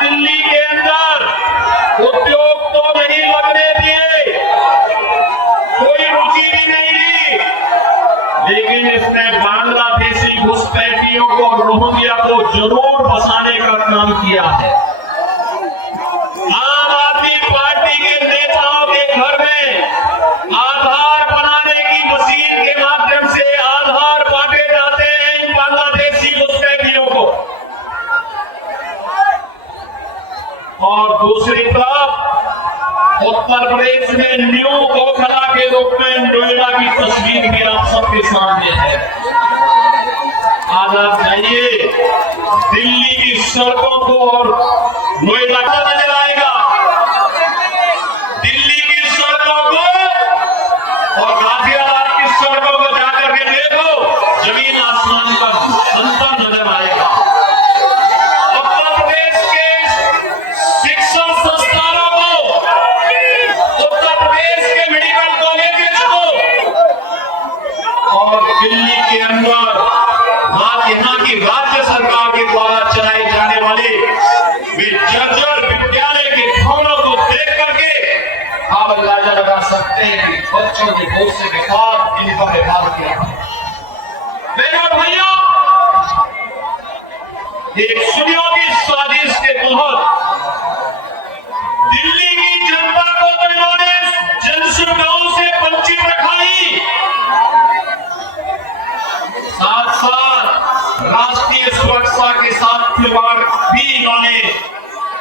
दिल्ली के अंदर उद्योग तो नहीं लगने दिए, कोई रुचि भी नहीं ली, लेकिन इसने बांग्लादेशी घुसपैठियों को और रोहिंग्या को जरूर बसाने का काम किया है। आम आदमी पार्टी के नेताओं के घर में आधार बनाने की मशीन के माध्यम से आधार बांटे जाते हैं इन बांग्लादेशी घुसपैठियों को, और दूसरी तरफ उत्तर प्रदेश में न्यू ओखला के रूप में नोएडा की तस्वीर भी आप सबके सामने है। आज आप जाइए दिल्ली की सड़कों को और नोएडा का नजर आएगा, दिल्ली की सड़कों को और गाजियाबाद की सड़कों को जाकर के देखो, जमीन आसमान का अंतर नजर आएगा। उत्तर प्रदेश के शिक्षण संस्थानों को, उत्तर प्रदेश के मेडिकल कॉलेजेस को और दिल्ली के अंदर यहाँ की राज्य सरकार के द्वारा चलाए जाने वाले वे जर्जर विद्यालय के भवनों को देख करके आप अंदाजा लगा सकते हैं कि बच्चों के भविष्य के साथ इनका व्यवहार किया। मेरे भैया, एक सुनियोजित साजिश के तहत दिल्ली की जनता को तो इन्होंने जनसुविधाओं से वंचित रखा ही, साथ साथ राष्ट्रीय सुरक्षा के साथ खिलवाड़ भी इन्होंने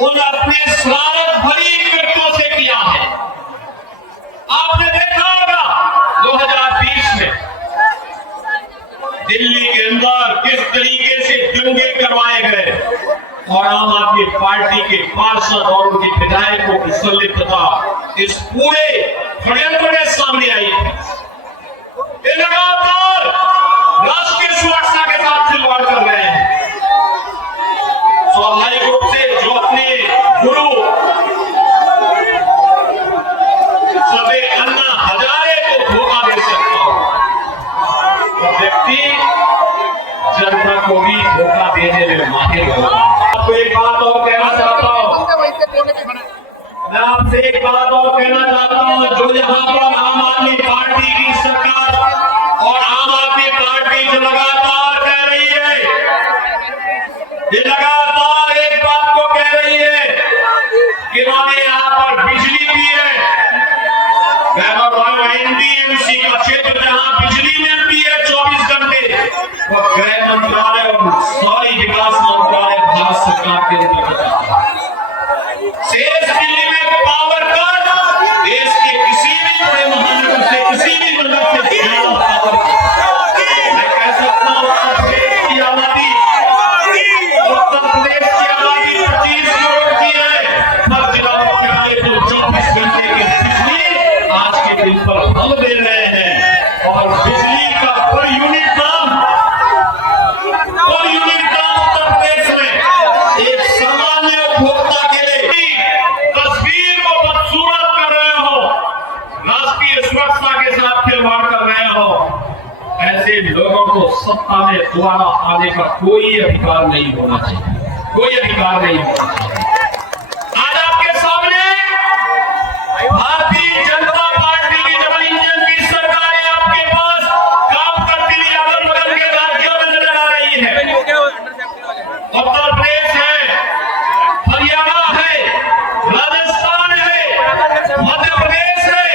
उन अपने शरारत भरी कृत्यों से किया है। आपने देखा होगा 2020 में दिल्ली के अंदर किस तरीके से दंगे करवाए गए और आम आदमी पार्टी के पार्षद और उनके विधायकों की संलिप्तता इस पूरे षड्यंत्र में सामने आई है। लगातार राष्ट्रीय सुरक्षा के साथ खिलवाड़ कर रहे हैं। स्वाभाविक रूप से जो अपने गुरु सभी अन्ना हजारे को धोखा दे सकता हो, तो व्यक्ति जनता को भी धोखा देने में माहिर होगा। आपको एक बात और कहना चाहता हूँ, मैं आपसे एक बात और कहना चाहता हूँ, जो यहाँ पर आम आदमी पार्टी की सरकार और आम आदमी पार्टी जो लगातार कह रही है, ये लगातार एक बात को कह रही है कि उन्होंने यहाँ पर बिजली दी है। एनडीएमसी का क्षेत्र जहाँ बिजली मिलती है 24 घंटे, वो गृह मंत्रालय और शहरी विकास मंत्रालय भारत सरकार के अंतर्गत आता है। शेष दिल्ली में पावर कट देश के किसी भी बड़े महानगर से, किसी भी नगर से ज्यादा पावर कट। मैं कह सकता हूँ उत्तर प्रदेश की आबादी 25 करोड़ की है, हर जिला मुख्यालय को 24 घंटे की बिजली आज के दिन पर हम दे रहे हैं, और बिजली का पर यूनिट दाम उत्तर प्रदेश में एक सामान्य उपभोक्ता के लिए तस्वीर को बदसूरत कर रहे हो, राष्ट्रीय सुरक्षा के साथ खिलवाड़ कर रहे हो। ऐसे लोगों को सत्ता में दोबारा आने का कोई अधिकार नहीं होना चाहिए, कोई अधिकार नहीं होना चाहिए। आज आपके सामने भारतीय जनता पार्टी की डबल इंजन की सरकार है, आपके पास काम करती हुई अगल बगल के राज्यों में नजर आ रही है। उत्तर प्रदेश है, हरियाणा है, राजस्थान है, मध्य प्रदेश है,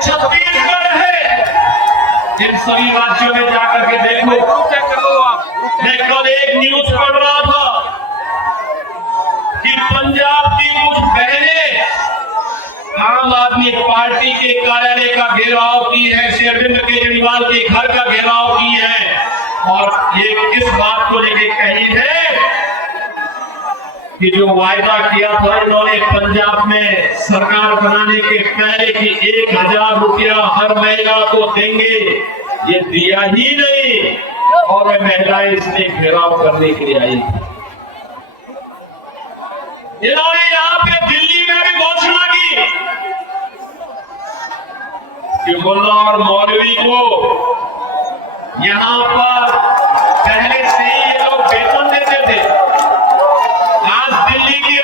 छत्तीसगढ़ है। इन सभी राज्यों में जाकर के देखो। मैं कल एक न्यूज पढ़ रहा था कि पंजाब की कुछ बहनें आम आदमी पार्टी के कार्यालय का घेराव की है, श्री अरविंद केजरीवाल के घर का घेराव की है, और ये किस बात को लेके कही है कि जो वायदा किया था इन्होंने पंजाब में सरकार बनाने के पहले कि 1000 रुपया हर महिला को देंगे, ये दिया ही नहीं, और वे महिलाएं इसने घेराव करने के लिए आई। इन्होंने यहाँ पे दिल्ली में भी घोषणा की कि मुल्ला और मौलवी को यहाँ पर पहले से ही ये लोग वेतन देते थे। आज दिल्ली की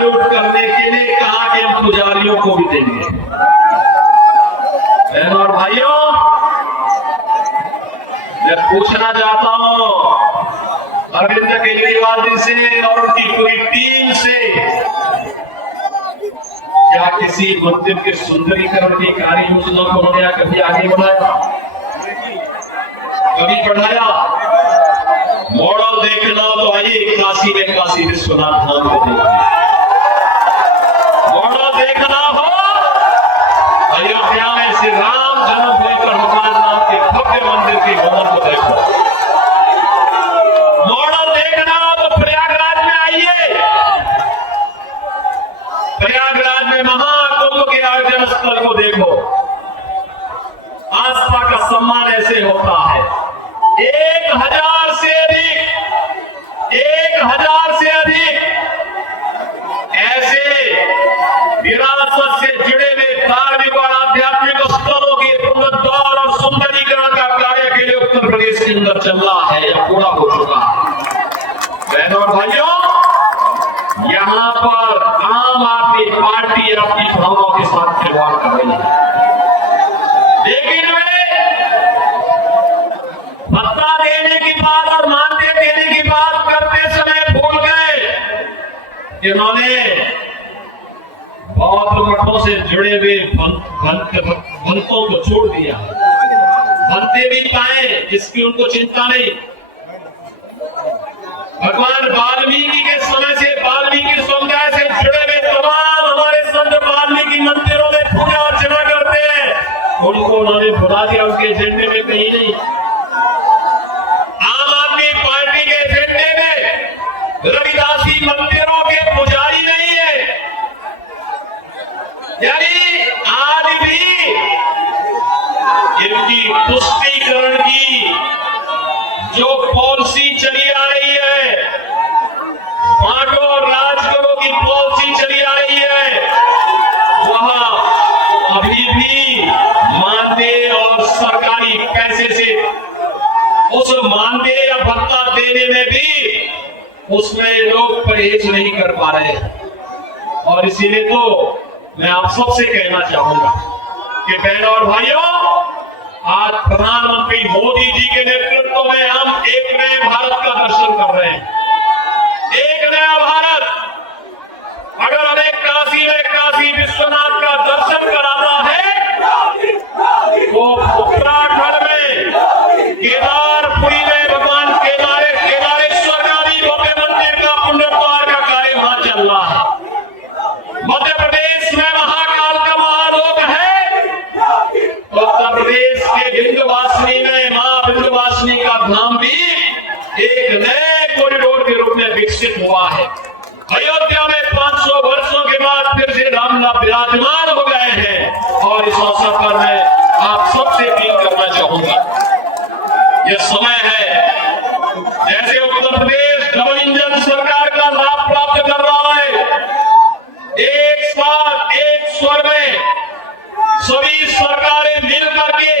डाइल्यूट करने के लिए कहा कि हम पुजारियों को भी देंगे। बहनों और भाइयों, मैं पूछना चाहता हूं अरविंद केजरीवाल जी से और उनकी पूरी टीम से, क्या किसी मंदिर के सुंदरीकरण की कार्य योजना को उन्होंने कभी आगे बढ़ाया, कभी बढ़ाया? मॉडल देखना तो आइए काशी में काशी विश्वनाथ धाम को देखिए। मॉडल देखना हो अयोध्या में श्री राम जन्मभूमि पर हनुमान नाम के भव्य मंदिर के भवन को देखो। मॉडल देखना हो तो प्रयागराज में आइए। प्रयागराज में महाकुंभ के आयोजन स्थल को देखो। आस्था का सम्मान ऐसे होता है। 1000 से अधिक ऐसे विरासत से जुड़े हुए धार्मिक और आध्यात्मिक स्थलों के पुनरुद्धार और सुंदरीकरण का कार्य के लिए उत्तर प्रदेश के अंदर चल रहा है या पूरा हो चुका है। बहनों और भाइयों, यहां पर आम आदमी पार्टी अपनी भावनाओं के साथ खिलवाड़ कर रही है, लेकिन वे भत्ता देने की बात और मानदेय देने की बात करते समय भूल गए। इन्होंने बौद्ध मठों से जुड़े हुए भक्तों को छोड़ दिया। भत्ते भी पाए, इसकी उनको चिंता नहीं। भगवान वाल्मीकि के समय से, वाल्मीकि समुदाय से जुड़े हुए तमाम हमारे संत वाल्मीकि मंदिरों में पूजा अर्चना करते हैं, उनको उन्होंने भुला दिया, उनके एजेंडे में कहीं नहीं। आम आदमी पार्टी के एजेंडे में रविदासी मंदिरों के पुजारी नहीं है। यानी आज भी इनकी तुष्टीकरण की जो पॉलिसी चली आ रही है, बांटो और राज करो की पॉलिसी चली आ रही है, वह अभी भी मानदेय और सरकारी पैसे से उस मानदेय या भत्ता देने में भी उसमें लोग परहेज नहीं कर पा रहे हैं। और इसीलिए तो मैं आप सबसे कहना चाहूंगा कि बहनों और भाइयों, आज प्रधानमंत्री मोदी जी के नेतृत्व में हम एक नए भारत का दर्शन कर रहे हैं। एक नया भारत। अगर हमें काशी में काशी विश्वनाथ का दर्शन कराता है तो उत्तराखंड में केदारपुरी में भगवान केदारेश्वर का भी भव्य मंदिर का पुनरुद्धार का कार्य वहां चल रहा है। मध्य प्रदेश में महाकाल का महालोक है, उत्तर प्रदेश के विंध्यवासिनी में मां विंध्यवासिनी का धाम भी एक नए कॉरिडोर के रूप में विकसित हुआ है। अयोध्या में 500 वर्षों के बाद फिर से रामलला विराजमान हो गए हैं। और इस अवसर पर मैं आप सबसे अपील करना चाहूंगा, यह समय है जैसे उत्तर प्रदेश डबल इंजन सरकार का लाभ प्राप्त कर रहा है, एक साथ एक स्वर में सभी सरकारें मिल करके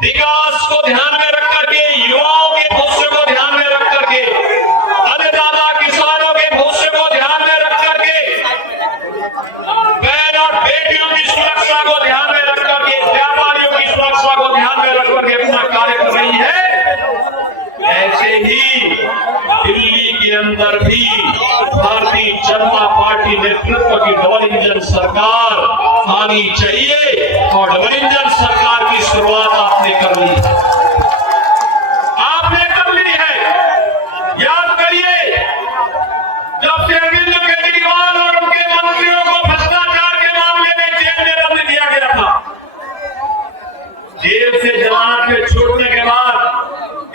विकास को ध्यान में रख करके, युवाओं के भविष्य को ध्यान में रख करके, अन्नदाता किसानों के भविष्य को ध्यान में रख करके, बहन और बेटियों की सुरक्षा को ध्यान में रख करके, व्यापारियों की सुरक्षा को ध्यान में रख करके अपना कार्य कर रही है। ऐसे ही दिल्ली के अंदर भी भारतीय जनता पार्टी नेतृत्व की डबल इंजन सरकार आनी चाहिए और डबल इंजन सरकार की शुरुआत आपने कर ली है। आपने कर ली है। याद करिए, जब से अरविंद केजरीवाल और उनके मंत्रियों को भ्रष्टाचार के मामले में जेल में बंद किया गया था, जेल से जमानत में छूटने के बाद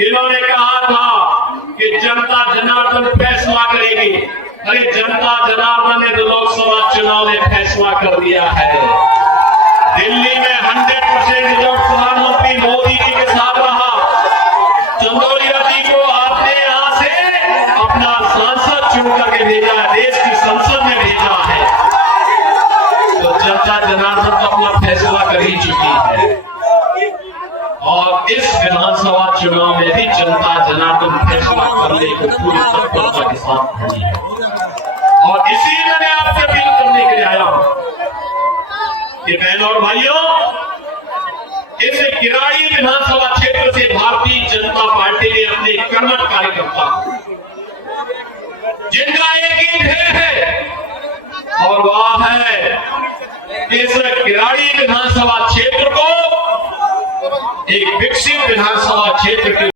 इन्होंने कहा था कि जनता जनार्दन फैसला करेगी। अरे जनता जनार्दन ने तो लोकसभा चुनाव में फैसला कर दिया है। दिल्ली में 100% रिजल्ट प्रधानमंत्री मोदी जी के साथ रहा। चंदौलिया जी को आपने यहां से अपना सांसद चुन करके भेजा है, देश की संसद में भेजा है। तो जनता जनार्दन तो अपना फैसला कर ही चुकी है। और इस विधानसभा चुनाव में भी जनता जनार्दन फैसला करने को पूरी तत्परता के साथ खड़ी है। और इसी मैंने लेकर आया हूं। ये बहनों और भाइयों, इस किराड़ी विधानसभा क्षेत्र से भारतीय जनता पार्टी के अपने कर्मठ कार्यकर्ता, जिनका एक ही ध्येय है और वह है इस किराड़ी विधानसभा क्षेत्र को एक विकसित विधानसभा क्षेत्र के